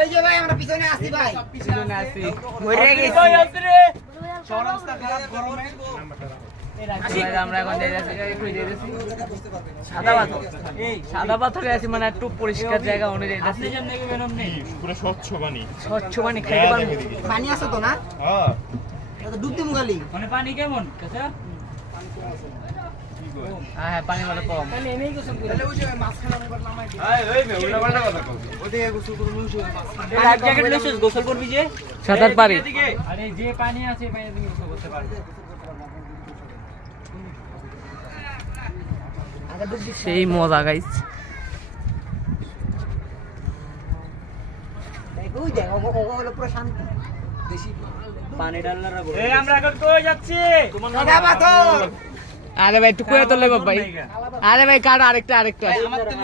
এই যে ভাই আমরা পিছনে আসি ভাই, পিছনে আসি মরে গেছি শহর অবস্থা খারাপ গরমে আমরা এখন যাইতেছি সাদা পাথরে আছি, মানে একটু পরিষ্কার জায়গা অনুযায়ী যাইতেছি। পুরো স্বচ্ছ পানি, স্বচ্ছ পানি খাইতে পারবো। পানি আছে তো না? হ্যাঁ এটা ডুবতে মুগালি মানে পানি কেমন কাকা? হ্যাঁ পানি মানে কম। লাইফ জ্যাকেট লইছস গোসল করবি যে? সাঁতার পারি। আরে যে পানি আছে পানি তুমি গোসল করতে পারবে। সেই মজা গাইস। ওই দেখ ওগুলো পুরো শান্তি। পানি ডাললারা বল। এই আমরা এখন কই যাচ্ছি? দাদা পাথর আরে ভাই একটু কুয়া তোলে ভাই। আরে ভাই কার আরেকটা। আমার তো